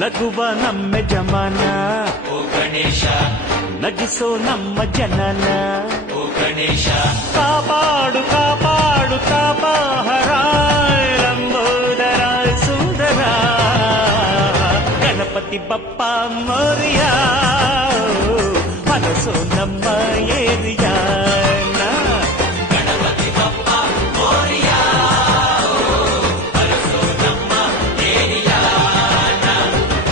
ನಗುವ ನಮ್ಮ ಜಮಾನ ಓ ಗಣೇಶ ನಗಿಸೋ ನಮ್ಮ ಜನನ ಓ ಗಣೇಶ ಕಾಪಾಡು ಕಾಪಾಡು ಕಾಪಾಹರ ಲಂಬೋದರ ಸುಂದರ ಗಣಪತಿ ಬಪ್ಪ ಮೋರಿಯ ಮನಸ್ಸು ನಮ್ಮ ಏರಿಯಾನ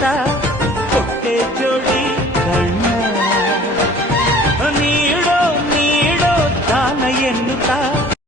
mata